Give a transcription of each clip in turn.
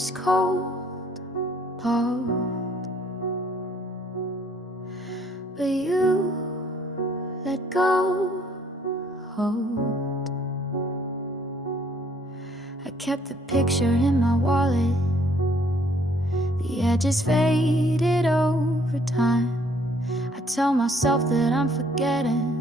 was cold, cold, but you let go, hold. I kept the picture in my wallet. The edges faded over time. I tell myself that I'm forgetting,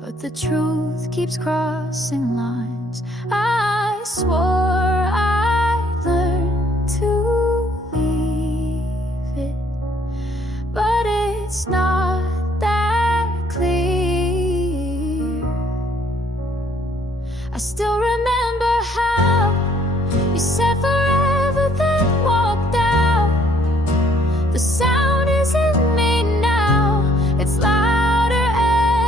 but the truth keeps crossing lines. I swore I'd learn to leave it, but it's not that clear. I still remember how you said forever, then walked out. The sound is in me now. It's louder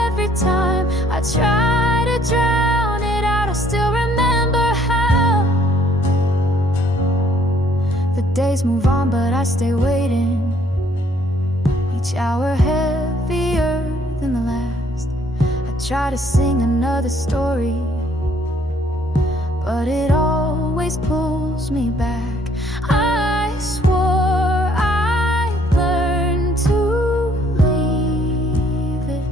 every time I try to drown it out. I still remember how the days move on, but I stay waiting. Each hour heavier than the last. I try to sing another story, but it always pulls me back. I swore I'd learn to leave it,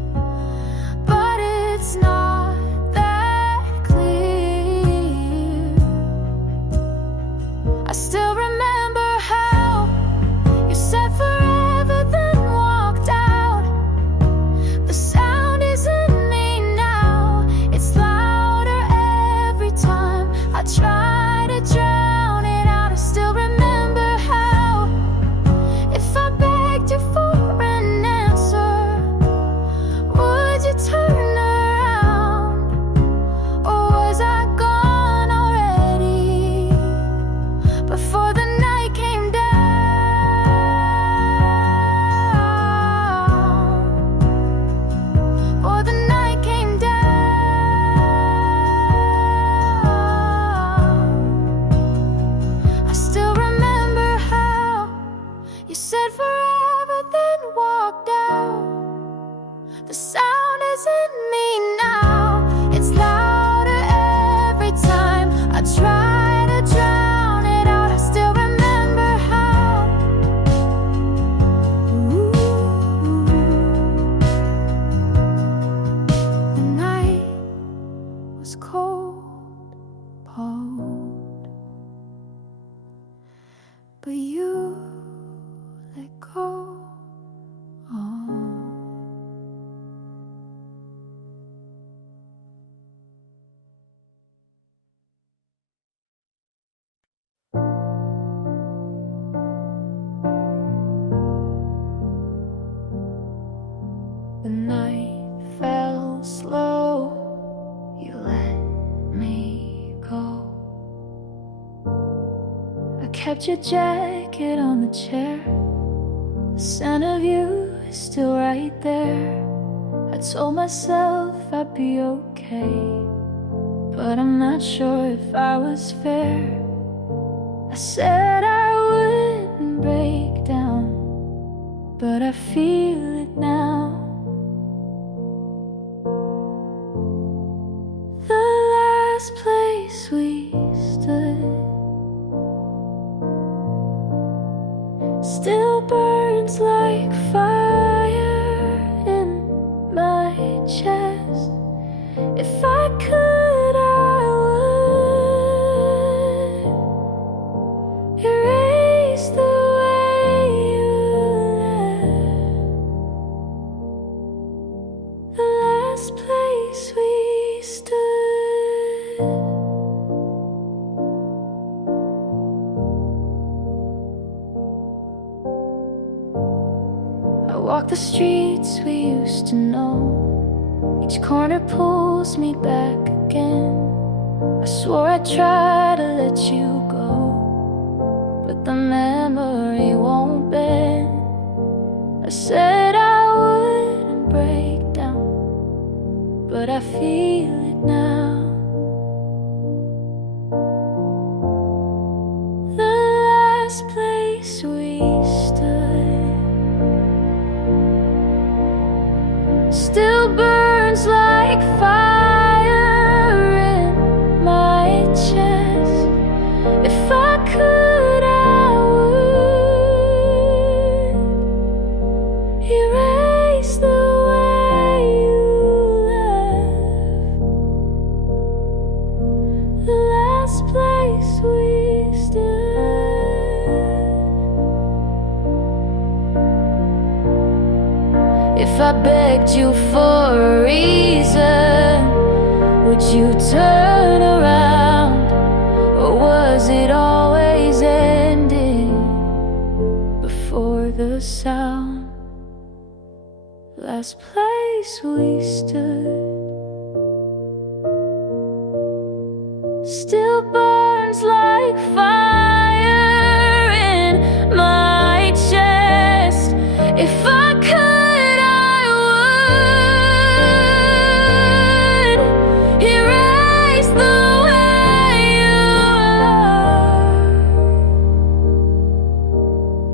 but it's not that clear. I still remember how you said forever, then walked out. The sound is in me now. It's louder every time I try to drown it out. I still remember how, if I begged you for an answer, would you turn around? Or was I gone already before the night came down? Before the night came down. I still remember how you said forever, then walked out. The sound is in me now. It's louder every time I try to drown it out. I still remember how. The night was cold, cold, but you let go. The night fell slow. You let me go. I kept your jacket on the chair. The scent of you is still right there. I told myself I'd be okay, but I'm not sure if I was fair. I said I wouldn't break down, but I feel it now. The last place we stood still burns like fire in my chest. If I could, I would erase the way you left. The last place we stood. I walk the streets we used to know. Each corner pulls me back again. I swore I'd try to let you go, but the memory won't bend. I said I wouldn't break down, but I feel it now. The last place we stood still burns like fire in my chest. If I If I begged you for a reason, would you turn around? Or was it always ending before the sound? Last place we stood still burns like fire in my chest. If I could, I would erase the way you are.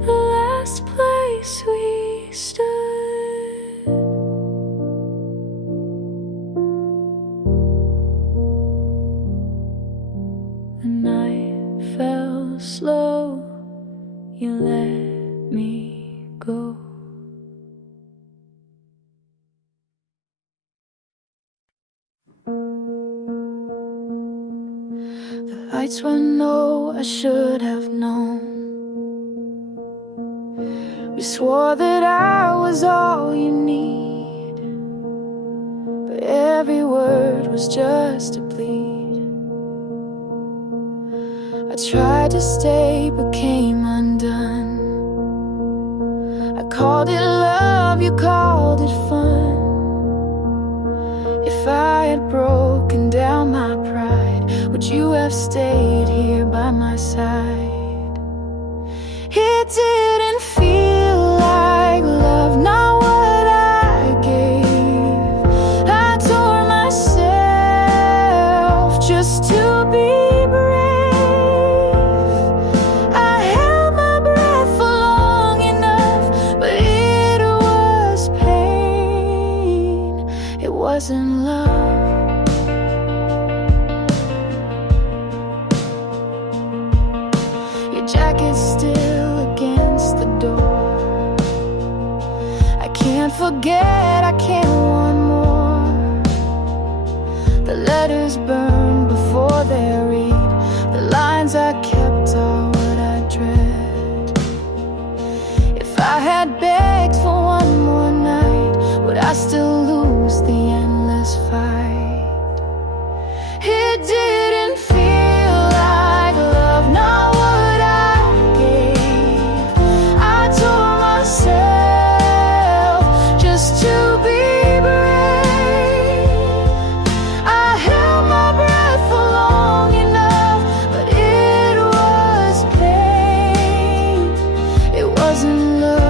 The last place we stood. The night fell slow, you let me go. The lights were no, I should have known. We swore that I was all you need, but every word was just a plead. I tried to stay but came undone. I called it love, you called it fun. If I had broken down my pride, would you have stayed here by my side? It didn't feel like love, not what I gave. I tore myself just to be brave. I held my breath for long enough, but it was pain. It wasn't love. Your jacket's still against the door. I can't forget, I can't want more. The letters burn before they're read. The lines I kept are what I dread. If I had begged for one more night, would I still lose the endless fight? It didn't feel like love, not what I gave. I tore myself just to be brave. I held my breath for long enough, but it was pain. It wasn't love.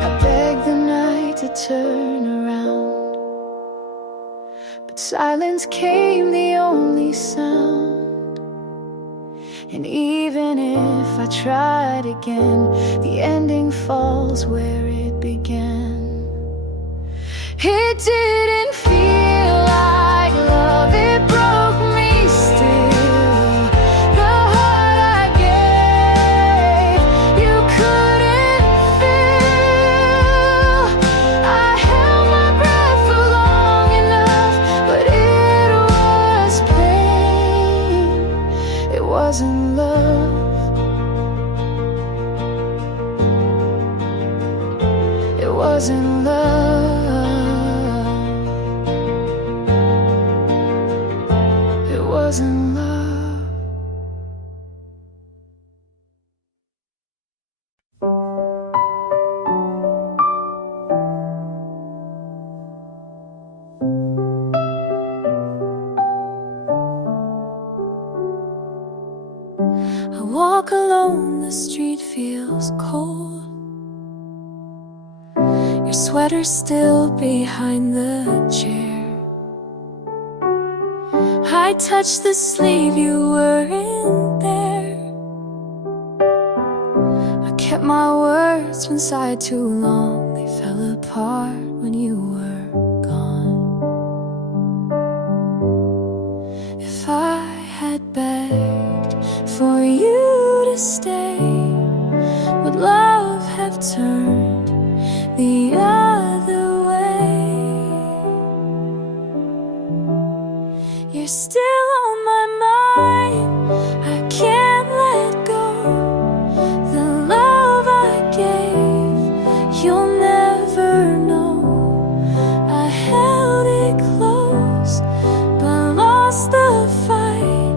I begged the night to turn around, but silence came the only sound. And even if I tried again, the ending falls where it began. It didn't feel like love, it broke me still. The heart I gave, you couldn't feel. I held my breath for long enough, but it was pain. It wasn't love. It wasn't love. It wasn't love. I walk alone, the street feels cold. Your sweater's still behind the chair. I touched the sleeve, you weren't there. I kept my words inside too long. They fell apart when you were gone. If I had begged for you to stay, would love have turned the other way? You're still on my mind. I can't let go. The love I gave, you'll never know. I held it close, but lost the fight.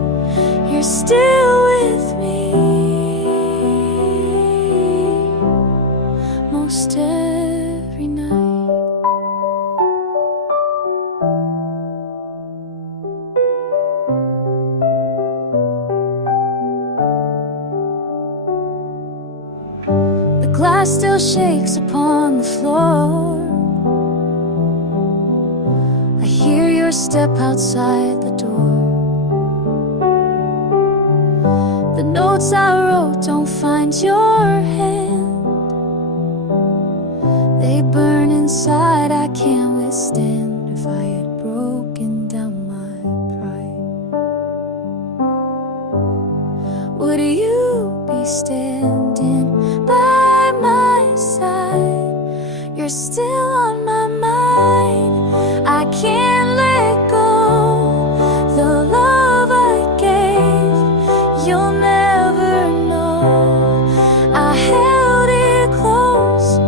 You're still with me most every night. The glass still shakes upon the floor. I hear your step outside the door. The notes I wrote don't find your hand. They burn inside, I can't withstand. If I had broken down my pride, would you be standing by my side? You're still on my mind. I can't let go. The love I gave, you'll never know. I held it close,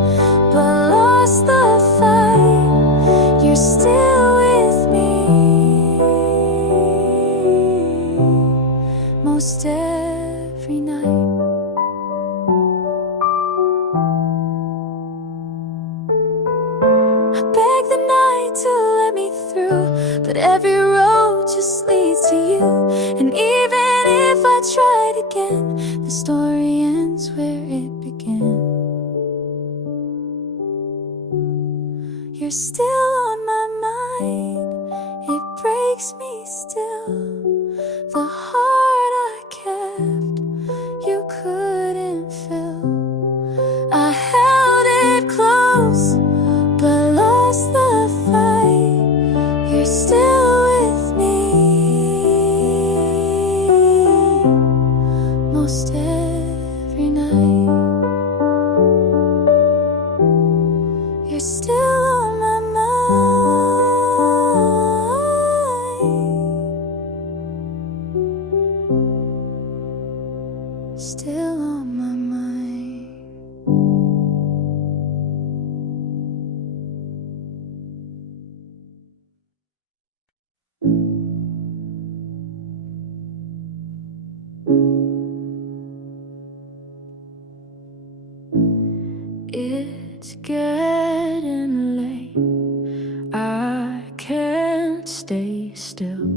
but lost the fight. You're still with me most every night. I beg the night to let me through, but every road just leads to you. And even if I tried again, the story ends where it began. You're still on my mind. It breaks me still. The heart I kept, you couldn't fill. I held it close, but lost the fight. You're still with me most every night. You're still on my mind. Still on my mind. It's getting late. I can't stay still.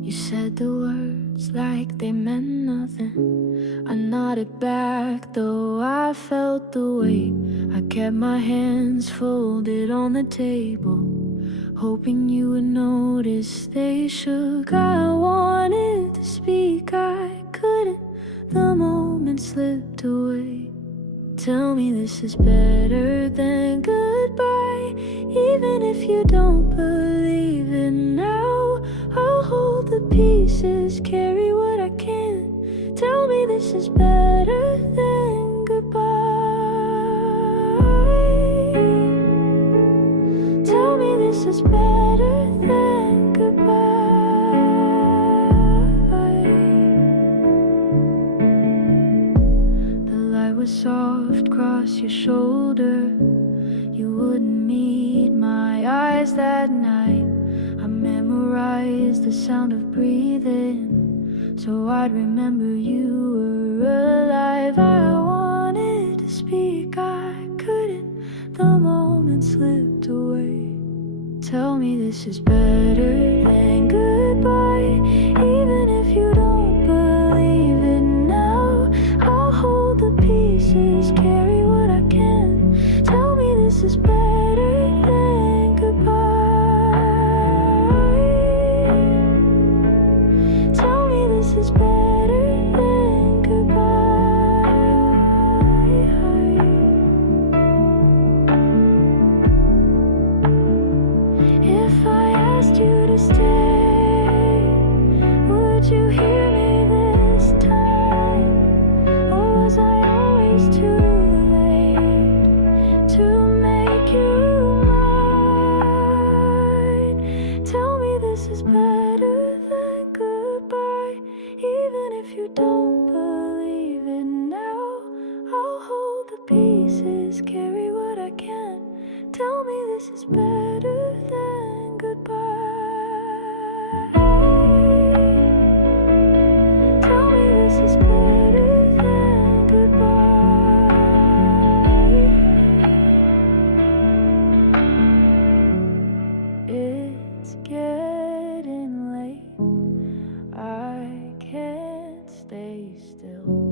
You said the words like they meant nothing. I nodded back, though I felt the weight. I kept my hands folded on the table, hoping you would notice they shook. I wanted to speak, I couldn't. The moment slipped away. Tell me this is better than goodbye. Even if you don't believe it now, I'll hold the pieces, carry what I can. Tell me this is better than goodbye. Tell me this is better than goodbye. The light was soft across your shoulder. You wouldn't meet my eyes that night. I memorized the sound of breathing, so I'd remember you were alive. I wanted to speak, I couldn't. The moment slipped away. Tell me this is better than goodbye. Even if you don't believe it now, I'll hold the pieces, carry what I can. Tell me this is better than goodbye. Tell me this is better than goodbye. If I asked you to stay, would you hear me this time? Or was I always too late? pieces carry what I can. Tell me this is better than goodbye. Tell me this is better than goodbye. It's getting late, I can't stay still.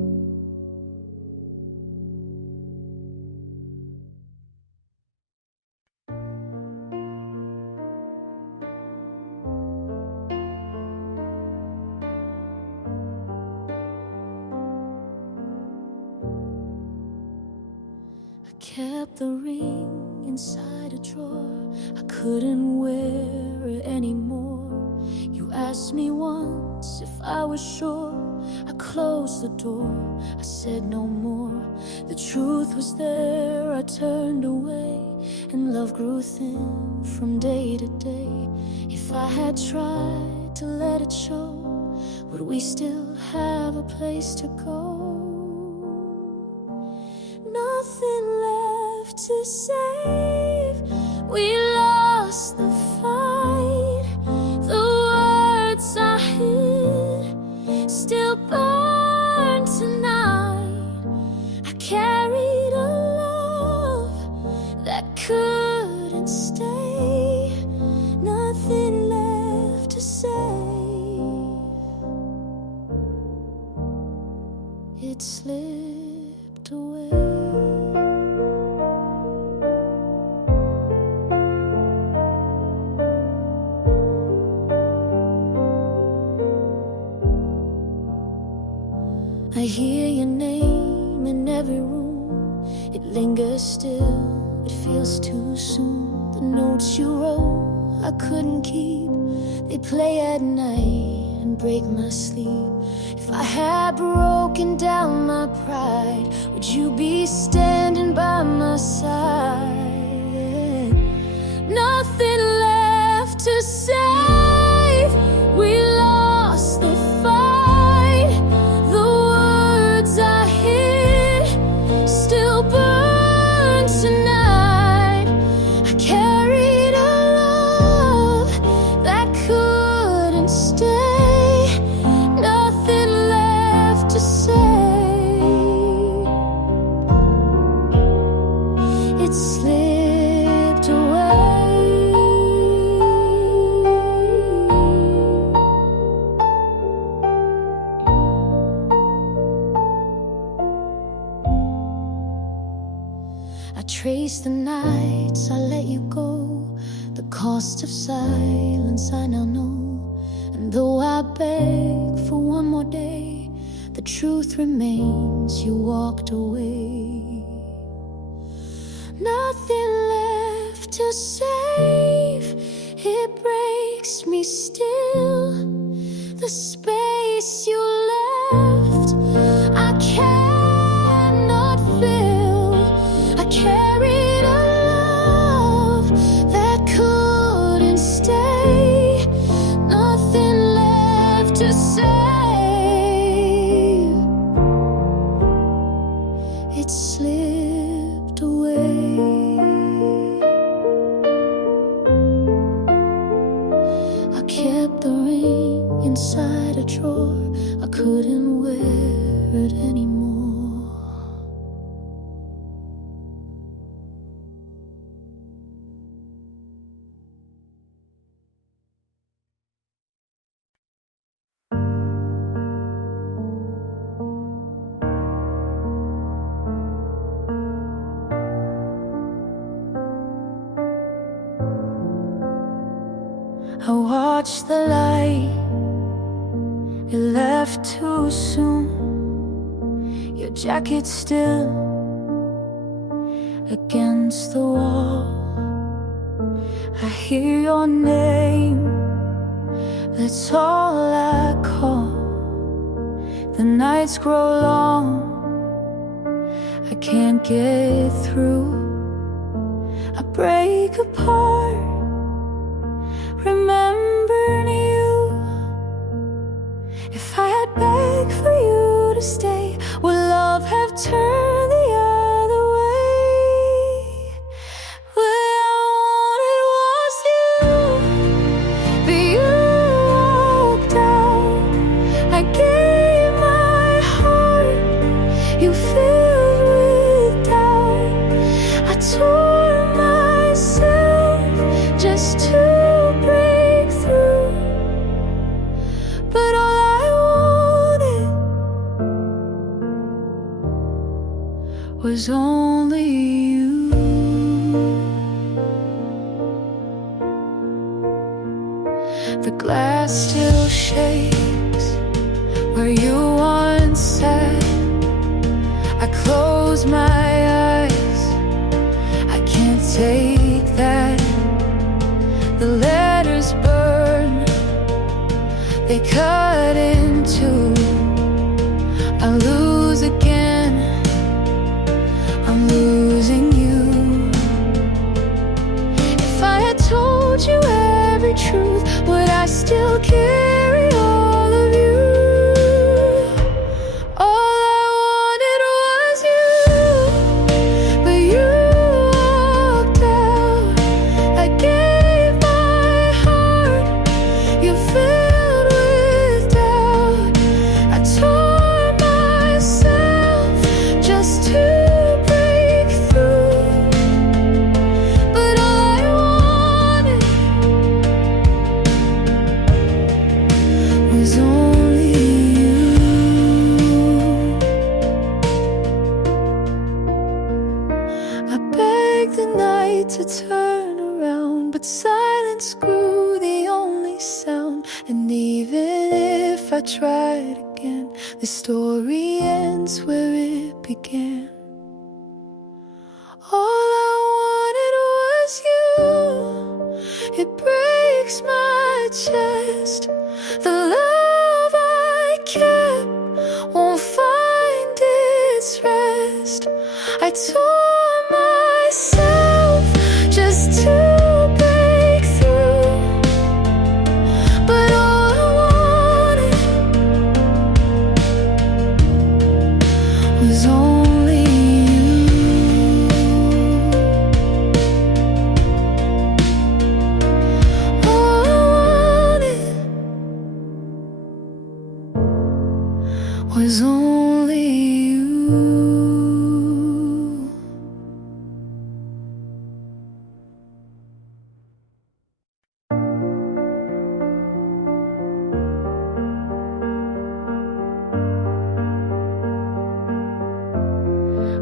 Kept the ring inside a drawer, I couldn't wear it anymore. You asked me once if I was sure, I closed the door, I said no more. The truth was there, I turned away, and love grew thin from day to day. If I had tried to let it show, would we still have a place to go? Nothing left to save, we lost the fight. The words I hid still burn tonight. I carried a love that couldn't stay. Nothing left to save, it slipped away. I hear your name in every room. It lingers still, it feels too soon. The notes you wrote I couldn't keep, they play at night and break my sleep. If I had broken down my pride, would you be standing by my side? Nothing left to save, we lost the fight. The words I hid still burn tonight. I carried a love that couldn't stay. Nothing left to say, it slipped away. I traced the nights I let you go, the cost of silence I now know. And though I beg for one more day, the truth remains, you walked away. Nothing left to save, it breaks me still. The space you left, I cannot fill. I carried a love that couldn't stay. Nothing left to save, it slipped away. I kept the ring inside a drawer, I couldn't wear it anymore. I watched the light, it left too soon. Your jacket still against the wall. I hear your name, that's all I call. The nights grow long, I can't get through. I break apart, remembering you. If I had begged for you to stay, would love have turned the other way? was only you. The glass still shakes where you once sat. I close my eyes, I can't take that. The letters burn, they cut in two. I lose again, I'm losing you. If I had told you every truth, would I still carry all of you? All I wanted was you, but you walked out. I gave my heart, you filled with doubt. I tore myself just to break through, but all I wanted was only you. I begged the night to turn around, but silence grew the only sound. And even if I tried again, the story ends where it began. All I wanted was you. It breaks my chest. The love I kept won't find its rest. I tore myself just to break through, but all I wanted was only you. All I wanted was only you.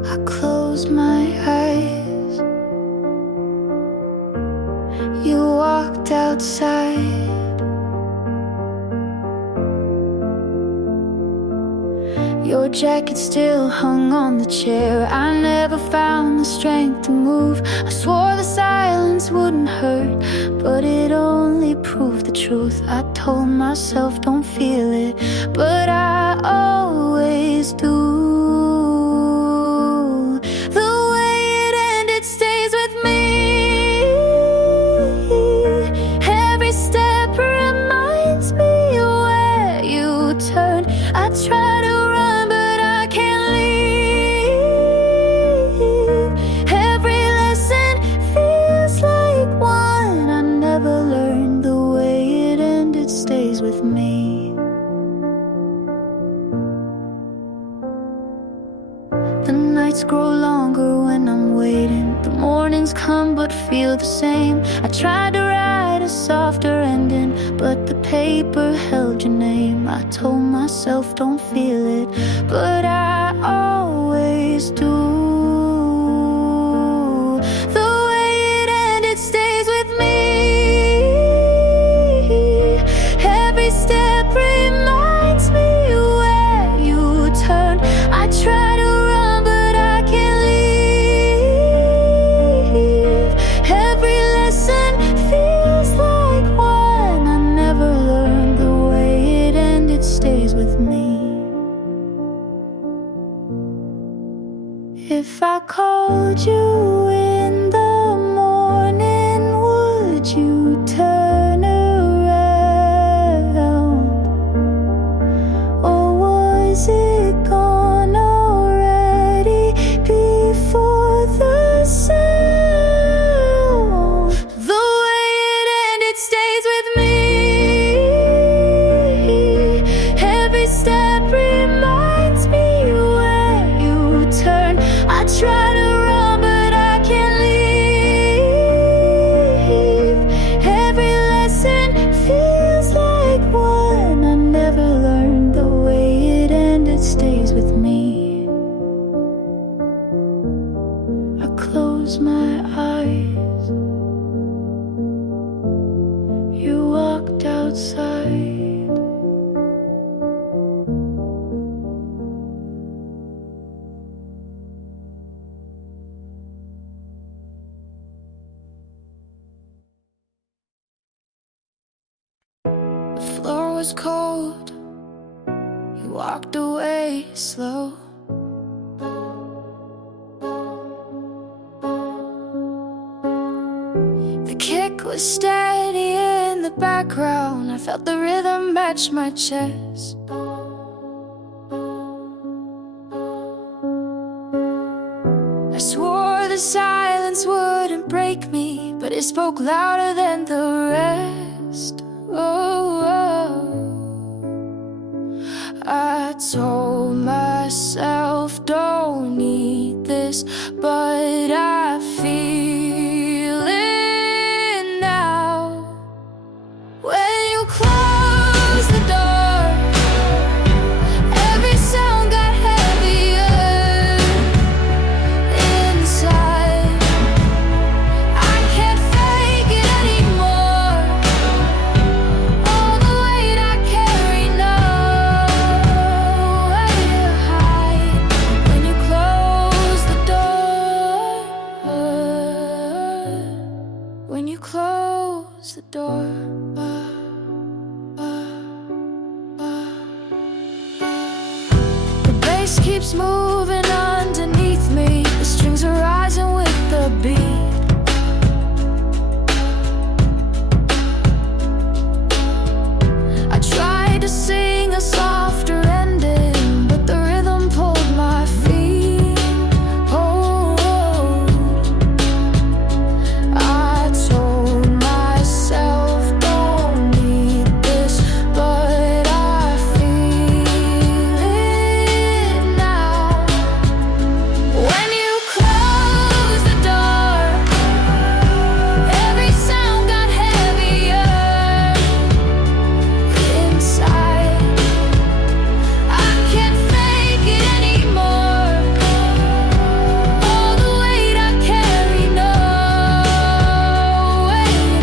I closed my eyes, you walked outside. Your jacket still hung on the chair. I never found the strength to move. I swore the silence wouldn't hurt, but it only proved the truth. I told myself don't feel it, but I always do. The way it ended stays with me. Every step reminds me where you turned. I try to run, but I can't leave. Every lesson feels like one I never learned. The way it ended stays with me. The nights grow longer when I'm waiting. The mornings come but feel the same. I tried to write a softer ending, but the paper held your name. I told myself don't feel it, but I always do. The way it ended stays with me. Every step reminds me where you turned. I try to run, but I can't leave. Every lesson feels like one I never learned. The way it ended stays with me. If I called you in the morning, would you turn around? Or was it gone already before the sound? The way it ended stays with me. Every step reminds me where you turn. I try to run, but I can't leave. Every lesson feels like one I never learned. The way it ended stays with me. was cold, you walked away slow. The kick was steady in the background, I felt the rhythm match my chest. I swore the silence wouldn't break me, but it spoke louder than the rest. I told myself, don't need this, but I feel it now. When you close the door, every sound got heavier inside. I can't fake it anymore. All the weight I carry, nowhere to hide. When you close the door, when you close the door. The bass keeps moving underneath me, the strings are rising with the beat. I tried to sing a softer ending, but the rhythm pulled my feet. I told myself, don't need this, but I feel it now. When you close the door, every sound got heavier inside. I can't fake it anymore. All the weight I carry, nowhere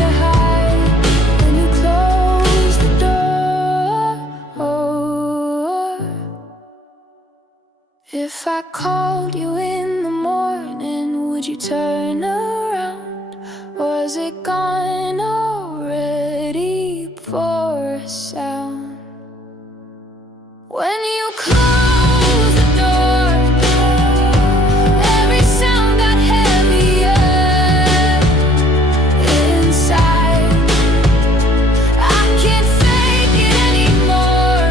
to hide. When you close the door, if I called you in the morning, would you turn around? Was it gone already before a sound? When you close the door, every sound got heavier inside. I can't fake it anymore.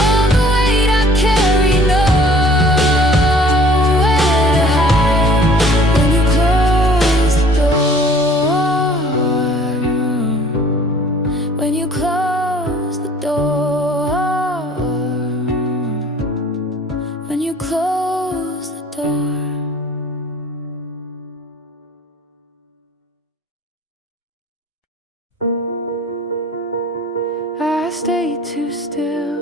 All the weight I carry, nowhere to hide. When you close the door, when you close the door, when you close the door. I stayed too still,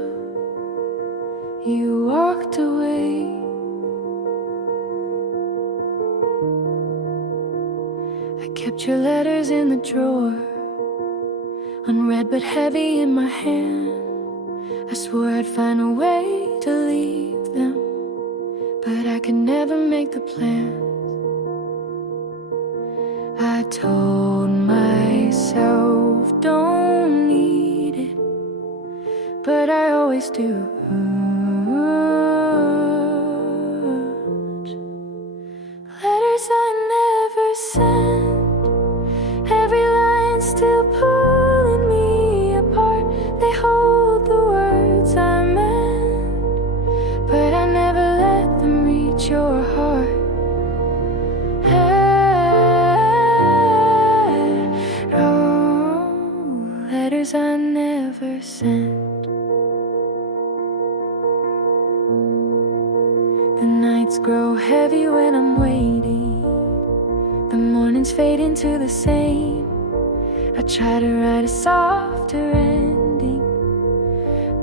you walked away. I kept your letters in the drawer, unread but heavy in my hand. I swore I'd find a way to leave them, but I could never make the plans. I told myself, don't need it, but I always do. Letters I never sent, every line still pulling me apart. They hold the words I meant, but I never let them reach your heart. Letters I never sent. The nights grow heavy when I'm waiting, the mornings fade into the same. I try to write a softer ending,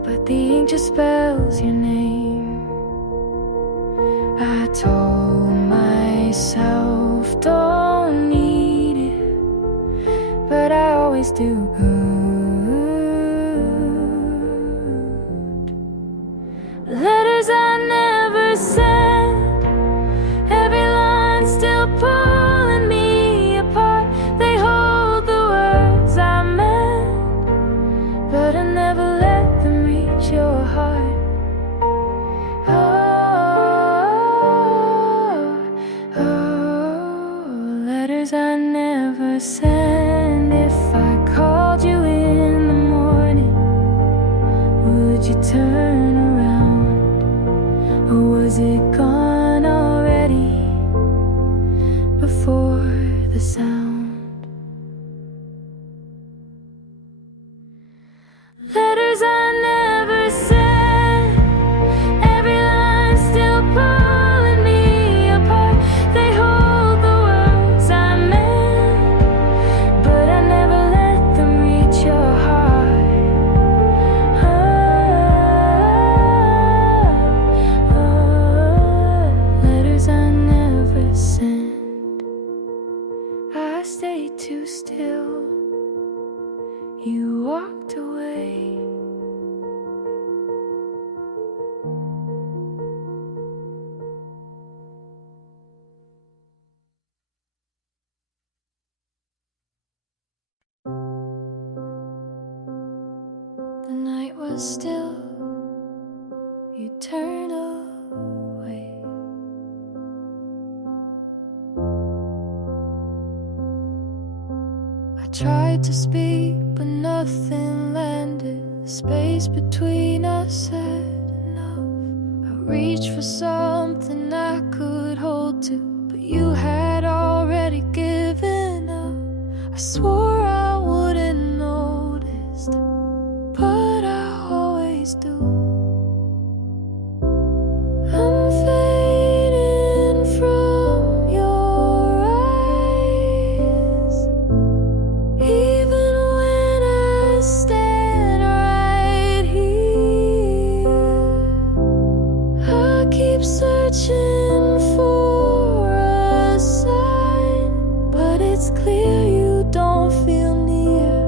but the ink just spells your name. I told myself, don't need it, but I always do. Letters I never sent, every line still pulling me apart. They hold the words I meant, way too still. You walked away. The night was still. You turned away. I tried to speak, but nothing landed. The space between us had enough. I reached for something I could hold to, but you had already given up. I swore I wouldn't notice, but I always do. I'm fading from your eyes, even when I stand right here. I keep searching for a sign, but it's clear you don't feel near.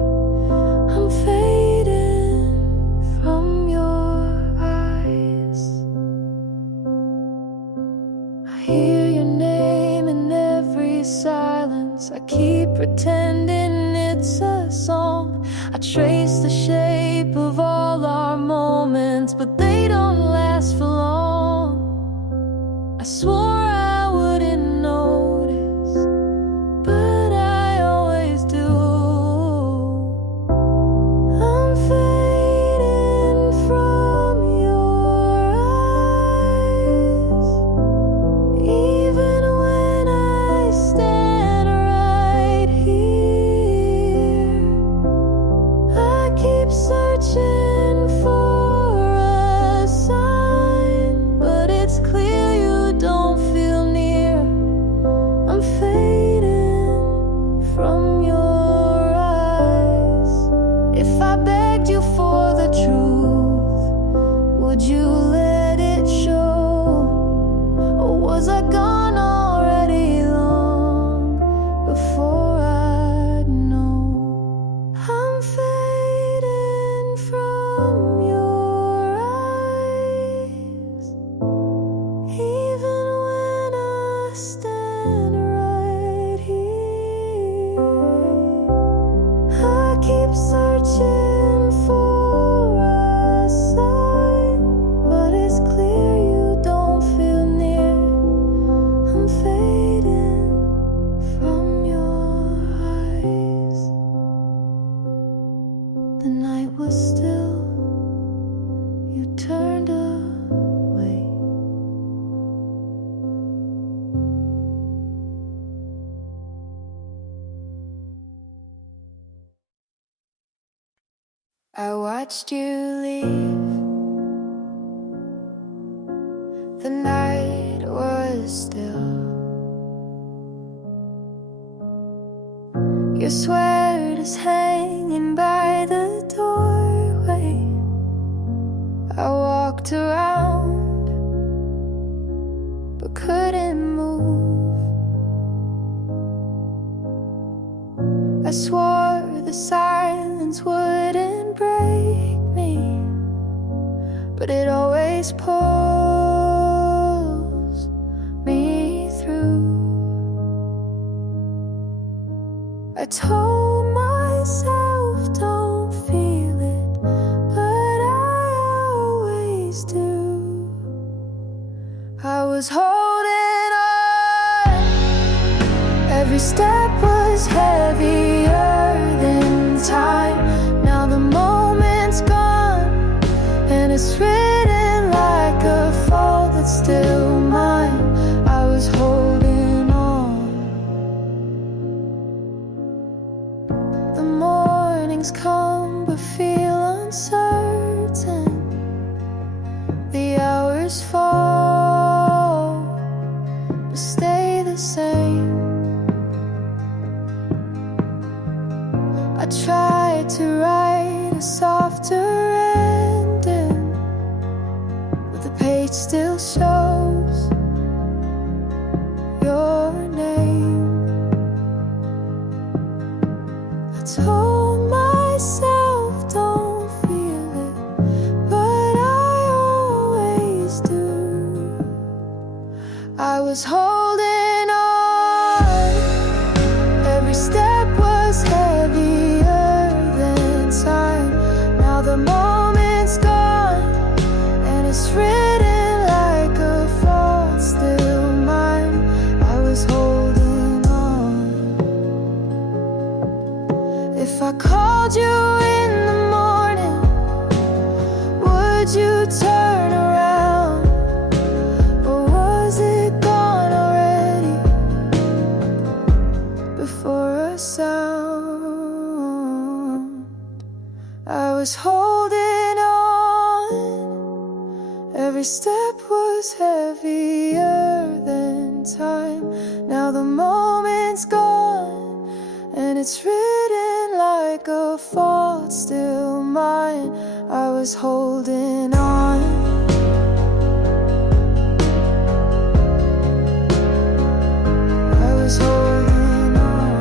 I'm fading from your eyes. I hear your name in every silence. I keep pretending it's a song. I trace the shape of all our moments, but they don't last for long. I swore I wouldn't notice, but I always do. I'm fading from your eyes, even when I stand right here. I keep searching for a sign, but it's clear you don't feel near. I'm fading from your eyes. If I begged you for the truth, would you let it show? Or was I gone already long before I'd know? I'm fading from your eyes, even when I stand right here. I keep searching for a sign, but it's clear you don't feel near. I'm fading from your eyes. The night was still. You turned away. I watched you leave. The night was still. Your sweater is hanging by the doorway. I walked around, but couldn't move. I swore the silence wouldn't break me, but it always pulls me through. I told myself don't feel it, but I always do. I was holding on. Every step was heavier than time. Now the moment's gone, and it's written like a fault that's still mine. I was holding on. The mornings come but feel uncertain. The hours fall but stay the same. I tried to I was holding on. Every step was heavier than time. Now the moment's gone, and it's written like a fault still mine. I was holding on. If I called you in the morning, would you turn around? Or was it gone already before a sound? I was holding on. Every step was heavier than time. Now the moment's gone, and it's written like a fault still mine. I was holding on. I was holding on.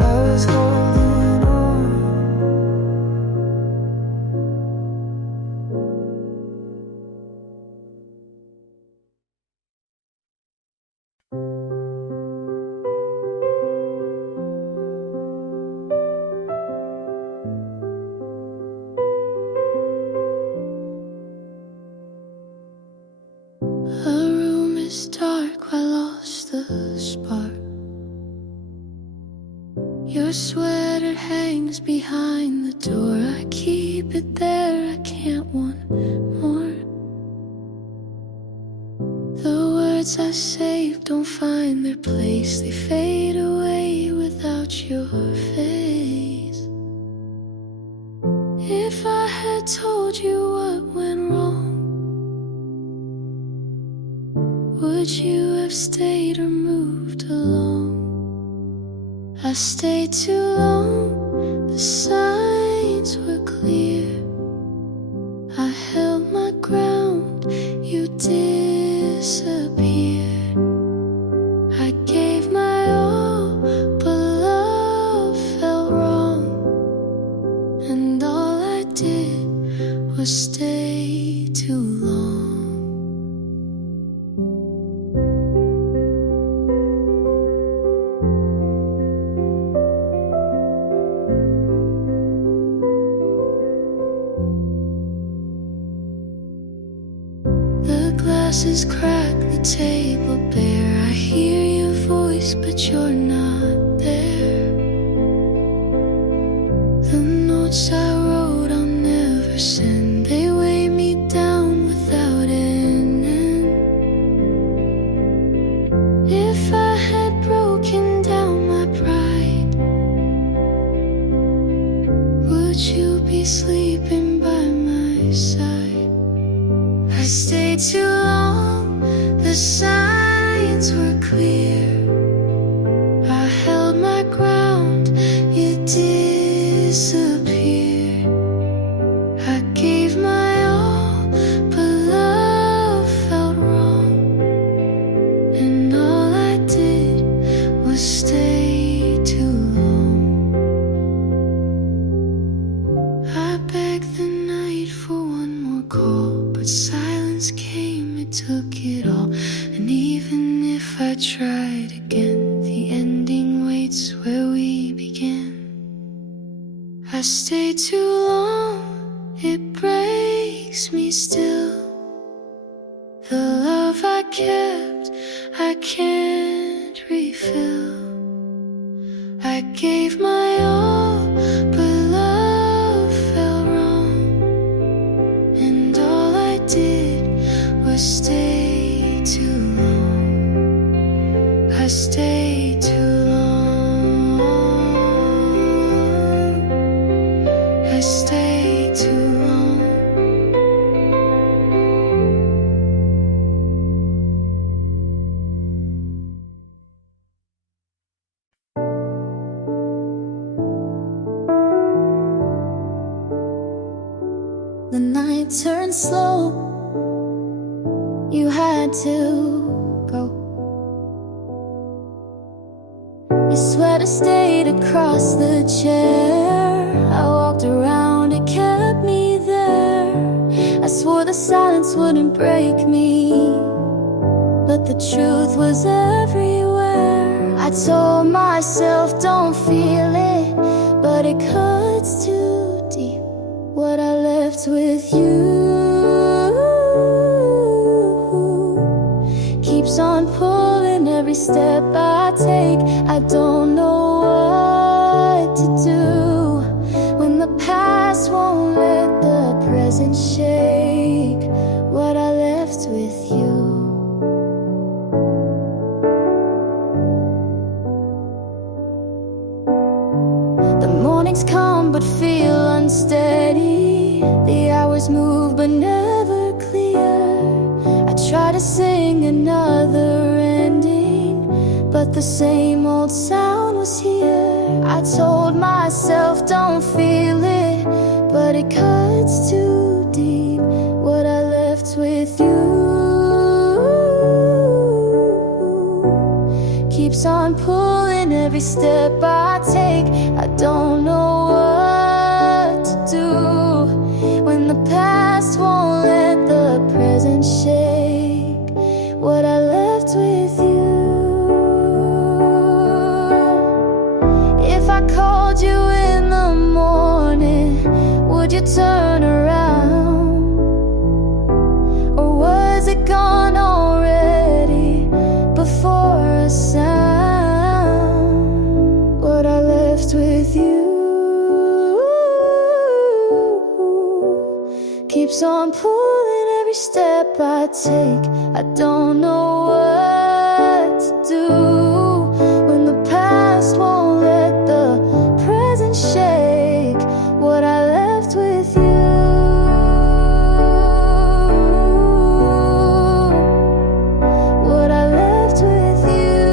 I was holding on. A room is dark, I lost the spark. Your sweater hangs behind the door. I keep it there, I can't want more. The words I saved don't find their place. They fade away without your face. If I had told you what went wrong, would you have stayed or moved along? I stayed too long, the signs were clear. I held my ground, you disappeared. I gave my all, but love felt wrong. And all I did was stay too long. Glasses crack, the table bare. I hear your voice, but you're not there. The notes I wrote I'll never send. They weigh me down without ending. If I had broken down my pride, would you be sleeping by my side? I stayed too long, the signs were clear. I held my ground, you disappeared. I gave my all, but love felt wrong. And all I did was stay too long. I begged the night for one more call, but silence came, it took it all. And even if I tried again, the ending waits where we began. I stayed too long, it breaks me still. The love I kept, I can't refill. I gave my all, but love felt wrong. And all I did was stay too long. I stayed too long. I stayed too long. The night turned slow, you had to go. Your sweater stayed across the chair. I walked around, it kept me there. swore the silence wouldn't break me, but the truth was everywhere. I told myself don't feel it, but it cuts too deep. What I left with you keeps on pulling every step I take. I don't know what to do when the past won't let the present shake what I left with you. The mornings come but feel unsteady. The hours move but never clear. I try to sing another ending, but the same old sound was here. I told myself don't feel it, but it cuts too deep. What I left with you keeps on pulling every step I take. I don't know what to do when the past won't let the present shake what I left with you. If I called you in the morning, would you turn around? Or was it gone already before a sound? What I left with you keeps on pulling every step I take. I don't know what to do when the past won't let the present shake what I left with you. What I left with you.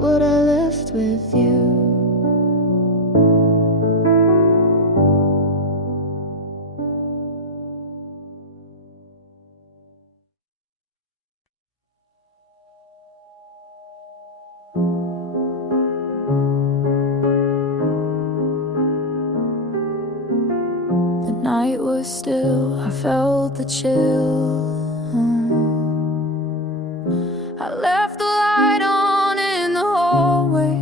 What I left with you. The night was still, I felt the chill. I left the light on in the hallway,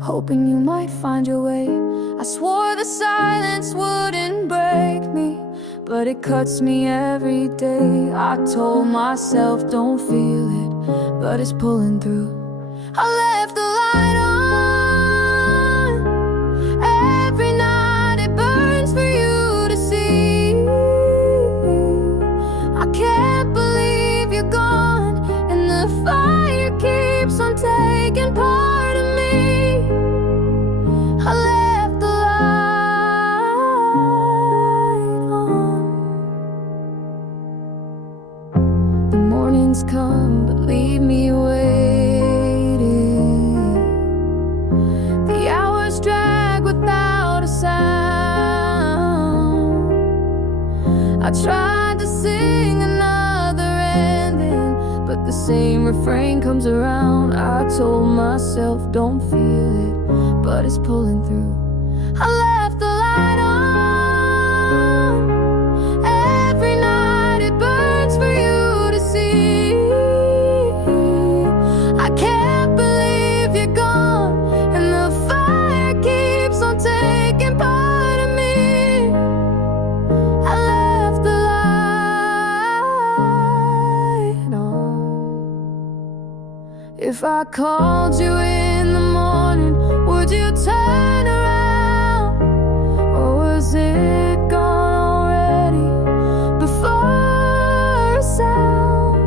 hoping you might find your way. I swore the silence wouldn't break me, but it cuts me every day. I told myself don't feel it, but it's pulling through. I left the light on every night, it burns for you to see. I can't believe you're gone, and the fire keeps on taking part of me. I left the light on. The mornings come but leave me waiting. The hours drag without a sound. I tried to sing another ending, but the same refrain comes around. I told myself don't feel it, but it's pulling through. I left the light on every night, it burns for you to see. I can't believe you're gone, and the fire keeps on taking part of me. I left the light on. If I called you in the morning, would you turn around? Or was it gone already before a sound?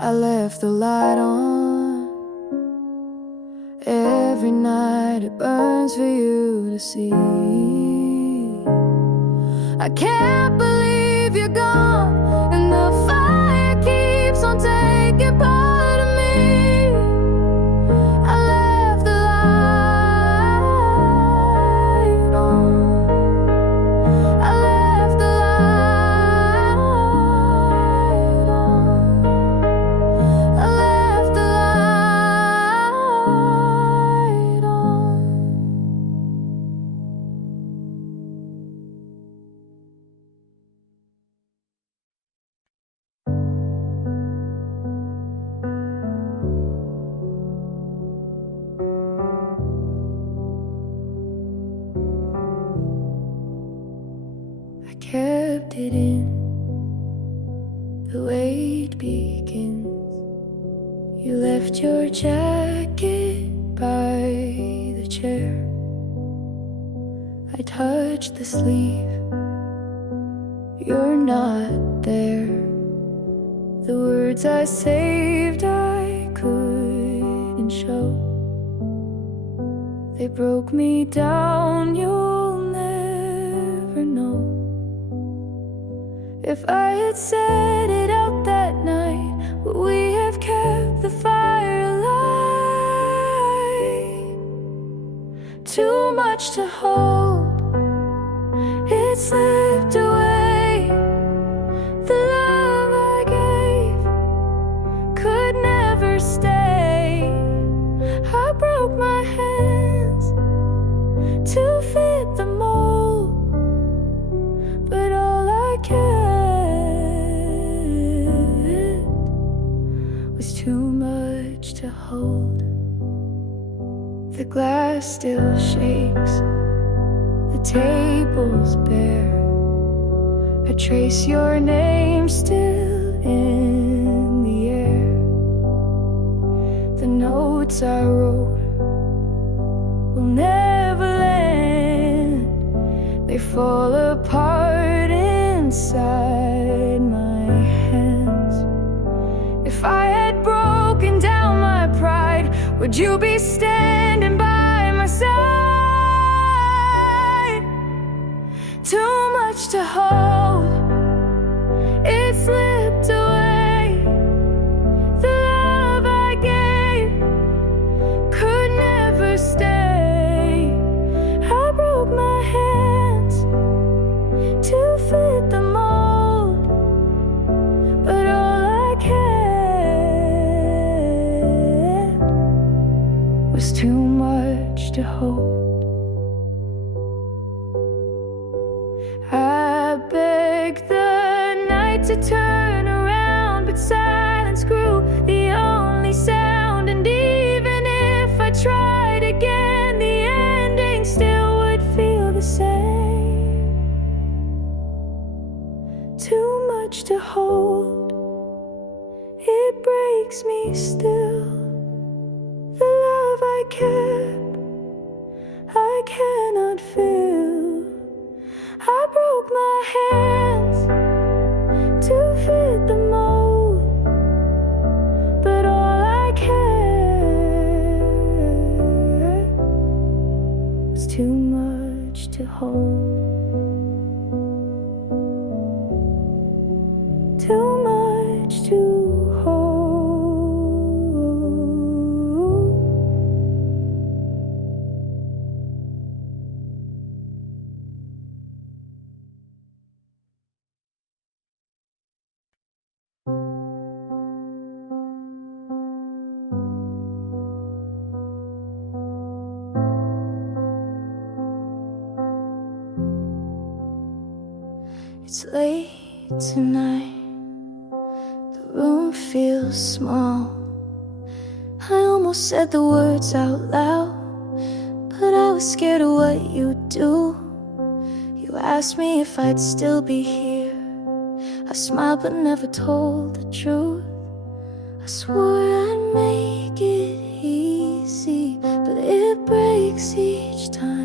I left the light on every night, it burns for you to see. I can't believe you're gone, and the fire keeps on taking part of me. I left the light on. I left the light on. I left the light on. it in the way it begins. You left your jacket by the chair. I touched the sleeve. You're not there. The words I saved I couldn't show. They broke me down, you'll never know. If I had said it out that night, would we have kept the fire alive? Too much to hold, it slipped away. The love I gave could never stay. I broke my hands to fit the mold, but all I kept was too much to hold. The glass still shakes, the table's bare. I trace your name still in the air. The notes I wrote will never land. They fall apart inside my hands. If I had broken down my pride, would you be standing by my side? Too much to hold, it slipped away. The love I gave could never stay. I broke my hands to fit the mold, but all I kept was too much to hold. I begged the night to turn around, but silence grew the only sound. And even if I tried again, the ending still would feel the same. Too much to hold, it breaks me still. The love I kept, I cannot feel. I broke my hands to fit the mold, but all I kept was too much to hold. Too much to hold. It's late tonight, the room feels small. I almost said the words out loud, but I was scared of what you'd do. You asked me if I'd still be here. I smiled but never told the truth. I swore I'd make it easy, but it breaks each time.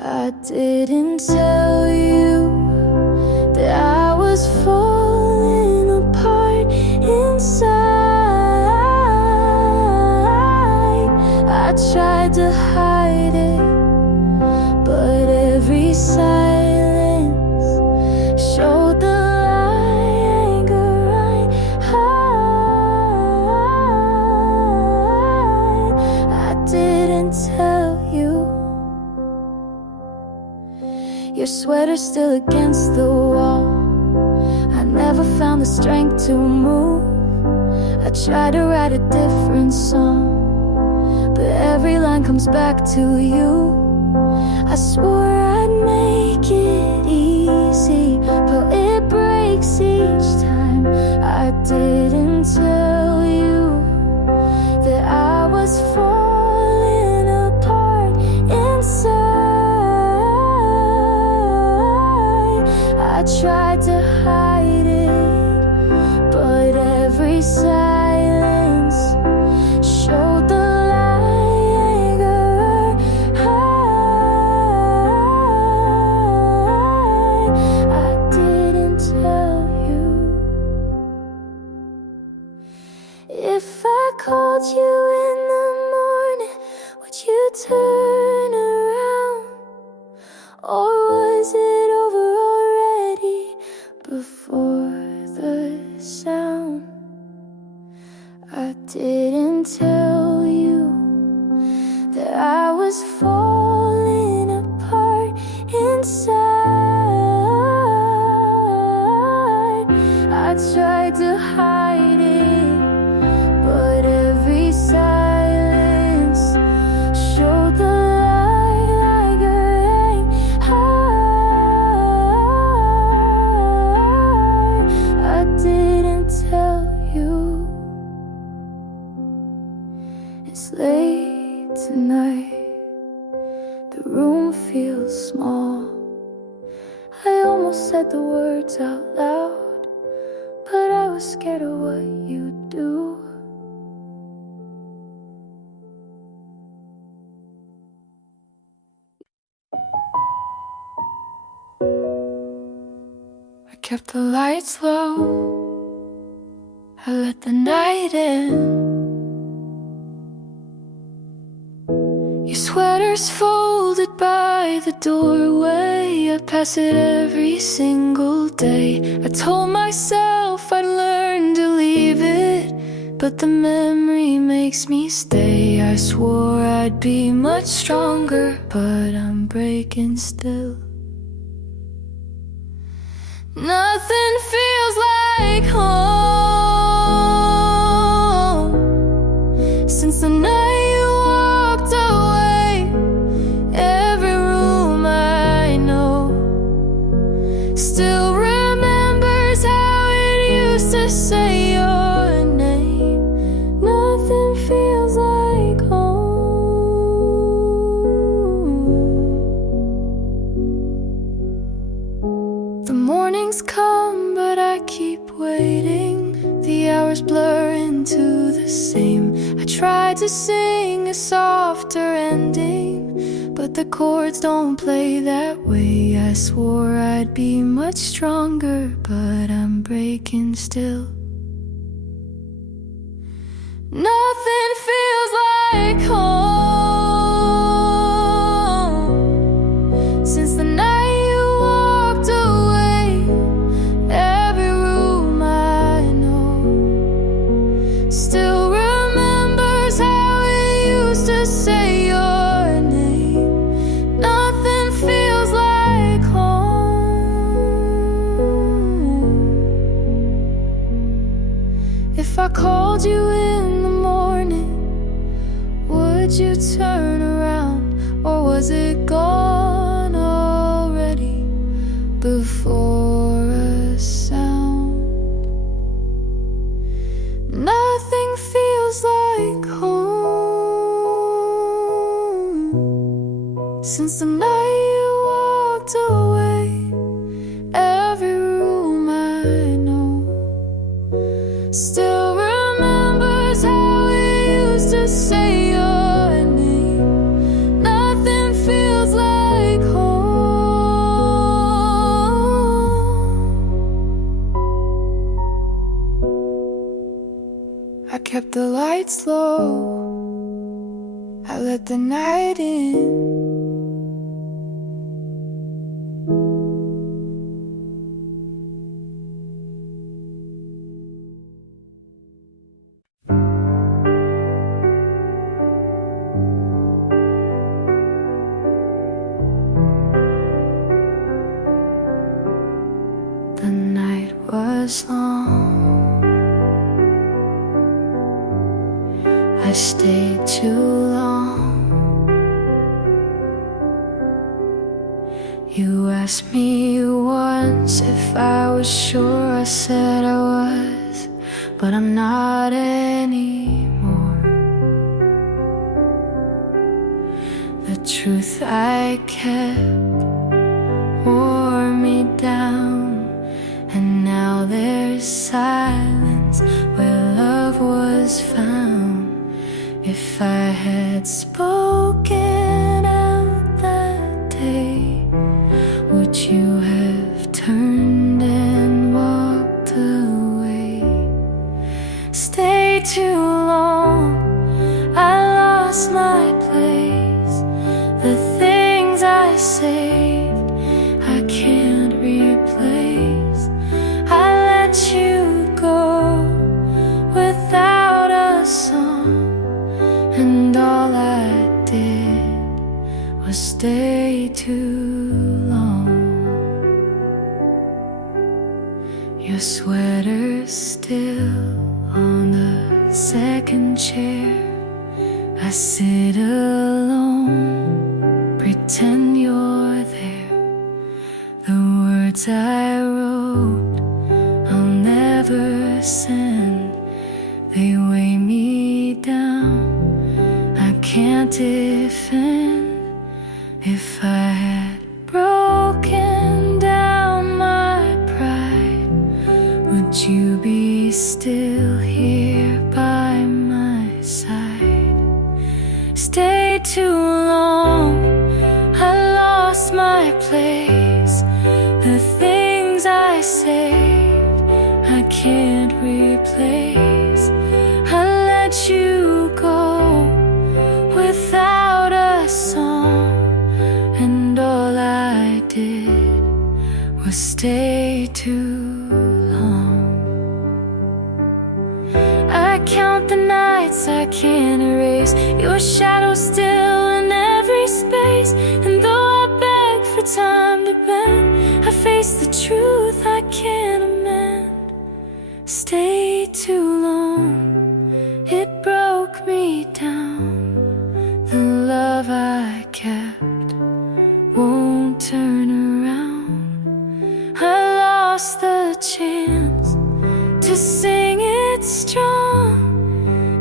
I didn't tell you that I was falling apart inside. I tried to hide it, but every silence showed the anger I hide. I didn't tell you. Your sweater's still against the wall. I never found the strength to move. I tried to write a different song, but every line comes back to you. I swore I'd make it easy, but it breaks each time. I didn't tell you that I was falling apart inside. It's late tonight, the room feels small. I almost said the words out loud, but I was scared of what you'd do. I kept the lights low, I let the night in. Your sweater's folded by the doorway, I pass it every single day. I told myself I'd learn to leave it, but the memory makes me stay. I swore I'd be much stronger, but I'm breaking still. Nothing feels like home since the night you walked away. Every room I know still remembers how it used to say your name. Nothing feels like home. The mornings come, but I keep waiting. The hours blur into the same. I tried to sing a softer ending, but the chords don't play that way. I swore I'd be much stronger, but I'm breaking still. Nothing feels like home since the night you walked away. Every room I know still remembers how it used to say your name. Nothing feels like home. If I called you in the morning, would you turn around, or was it gone already before a sound? Nothing feels like home since the night you walked away. Every room I know still remembers how it used to say your name. Nothing feels like home. I kept the lights low, I let the night in. The night was long, I stayed too long. You asked me once if I was sure, I said I was, but I'm not anymore. The truth I kept wore me down, and now there's silence where love was found. If I had spoken out that day, would you have turned and walked away? Stay too long, I lost my place. The things I saved, I can't replace. I let you go without a song, and all I did was stay too long. Your sweater's still on the second chair. I sit alone, pretend you're there. The words I wrote, I'll never send. They weigh me down, can't defend. If I had broken down my pride, would you be still here by my side? Stayed too long, I lost my place. The things I saved, I can't replace. I let you go without a song, and all I did was stay too long. I count the nights I can't erase, your shadow still in every space. And though I beg for time to bend, I face the truth I can't amend. Stay too long, it broke me down. The love I kept won't turn around. I lost the chance to sing it strong,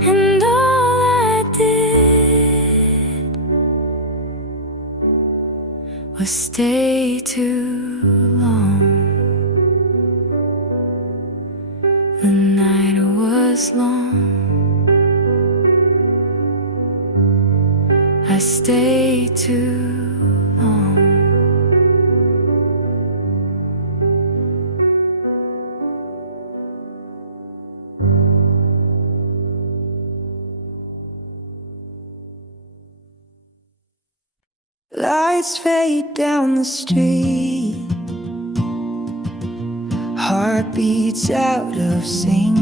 and all I did was stay too long. The night was long, I stayed too long. Lights fade down the street, heart beats out of sync.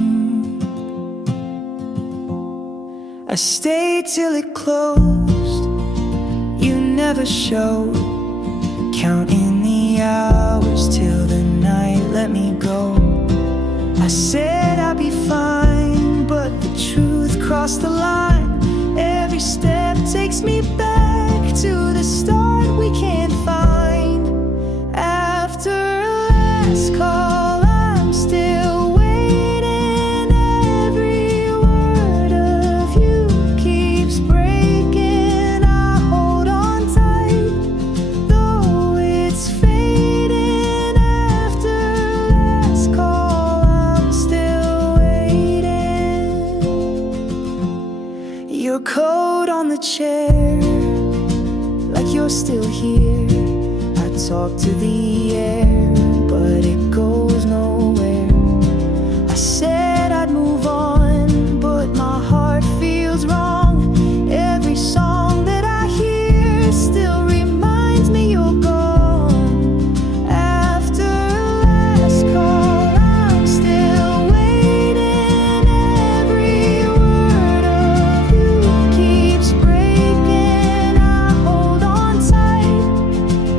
I stayed till it closed, you never showed, counting the hours till the night let me go. I said I'd be fine, but the truth crossed the line. Every step takes me back to the start we can't find. After last call, I'm still waiting. Every word of you keeps breaking. I hold on tight, though it's fading. After last call, I'm still waiting. Your coat on the chair, like you're still here. I talk to the air, but it goes nowhere. I said I'd move on, but my heart feels wrong. Every song that I hear still reminds me you're gone. After last call, I'm still waiting. Every word of you keeps breaking. I hold on tight,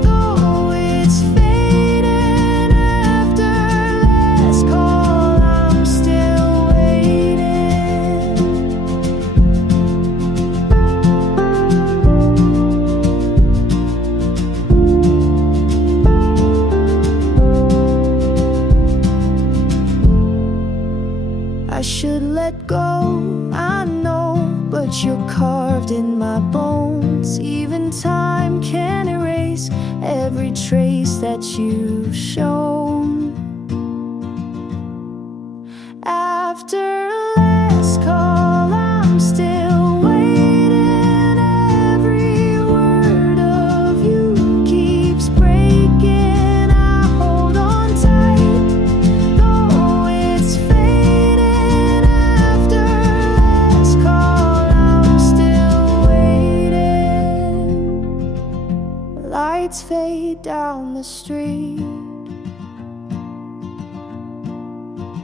though it's fading. After last call, I'm still waiting. I should let go, I know, but you're carved in my bones. Even time can't erase every trace that you've shown. After last call, I'm still waiting. Every word of you keeps breaking. I hold on tight, though it's fading. After last call, I'm still waiting. Lights fade down the street,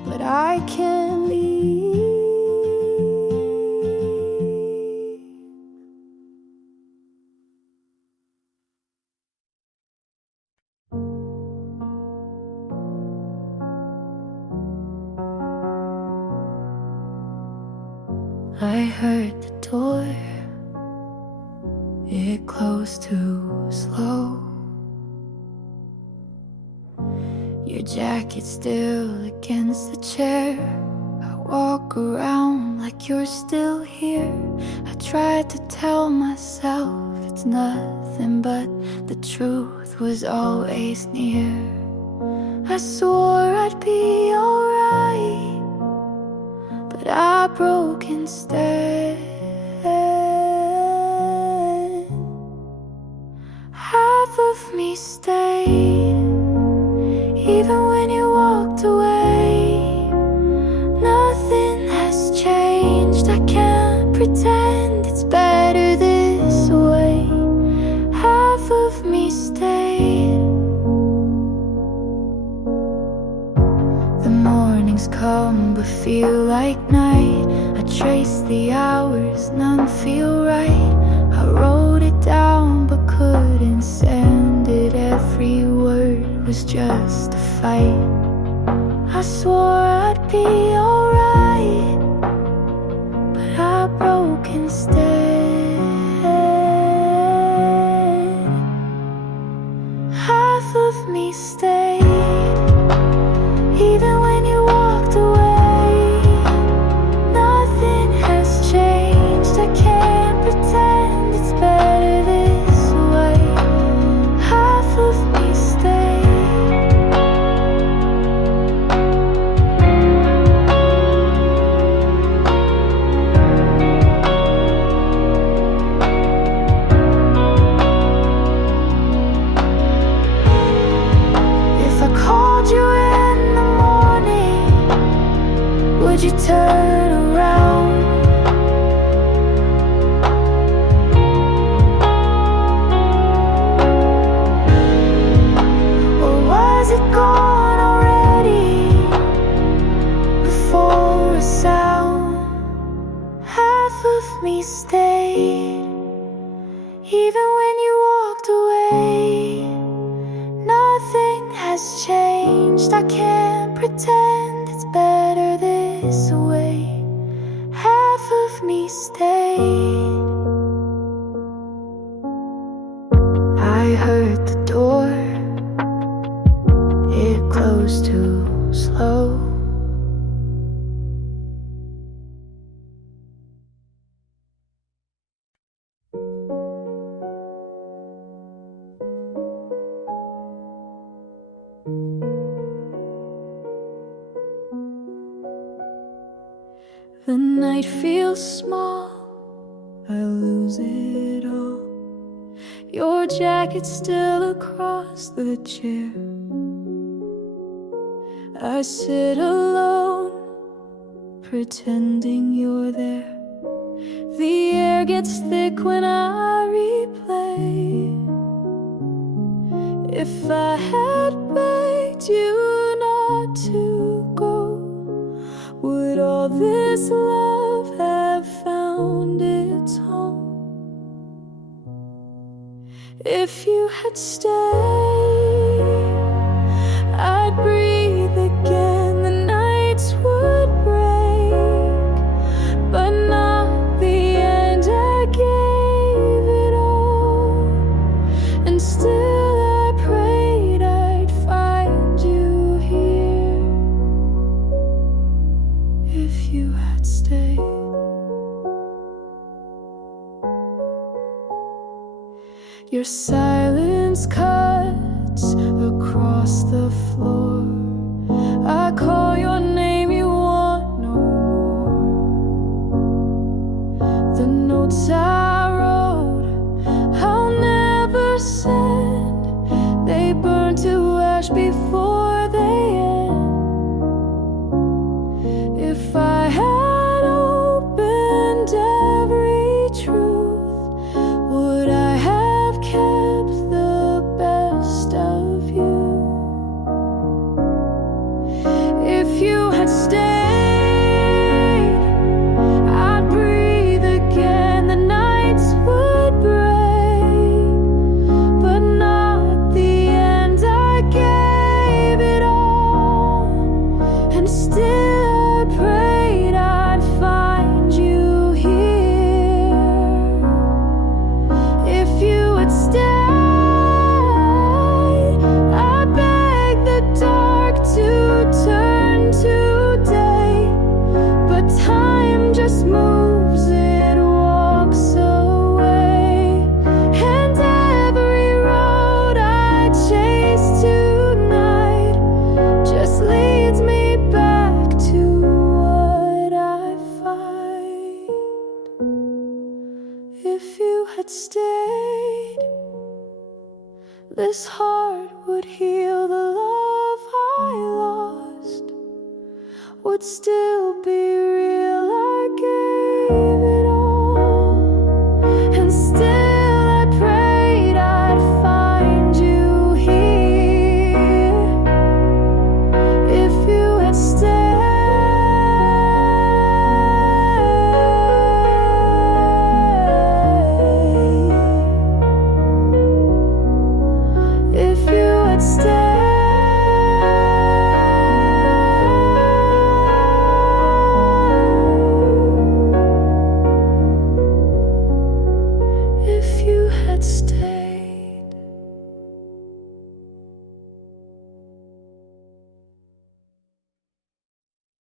but I can't leave. I heard the door, it closed too slow. Your jacket still against the chair. I walk around like you're still here. I tried to tell myself it's nothing, but the truth was always near. I swore I'd be alright, but I broke instead. Half of me stayed, even when you walked away. Nothing has changed, I can't pretend it's better this way. Half of me stayed. The mornings come but feel like night. I trace the hours, none feel right. I wrote it down but couldn't send it. Every word was just a fight. I swore I'd be alright, but I broke instead. Half of me stayed, even when you walked away. Nothing has changed, I can't pretend it's better this way. Half of me stayed. If I called you in the morning, would you turn around? Or was it gone already before a sound? Half of me stayed, even when you walked away. Nothing has changed, I can't pretend it's better this way. Half of me stayed. I heard the door, it closed too slow. The night feels small, I lose it all. Your jacket still across the chair. I sit alone, pretending you're there. The air gets thick when I replay. If I had begged you not to go, would all this love have found its home? If you had stayed, I'd breathe again. The nights would break, but not the end. I gave it all, and still I prayed I'd find you here. If you had stayed. Your silence cuts across the floor. I call your name, you want no more. The notes I wrote, I'll never send. They burn to ash before they end. If I had opened every truth, would I have kept the best of you? If you had stayed, I'd breathe again. The night if you had stayed, this heart would heal. The love I lost would still be